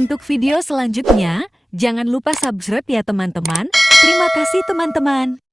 Untuk video selanjutnya, jangan lupa subscribe ya teman-teman. Terima kasih teman-teman.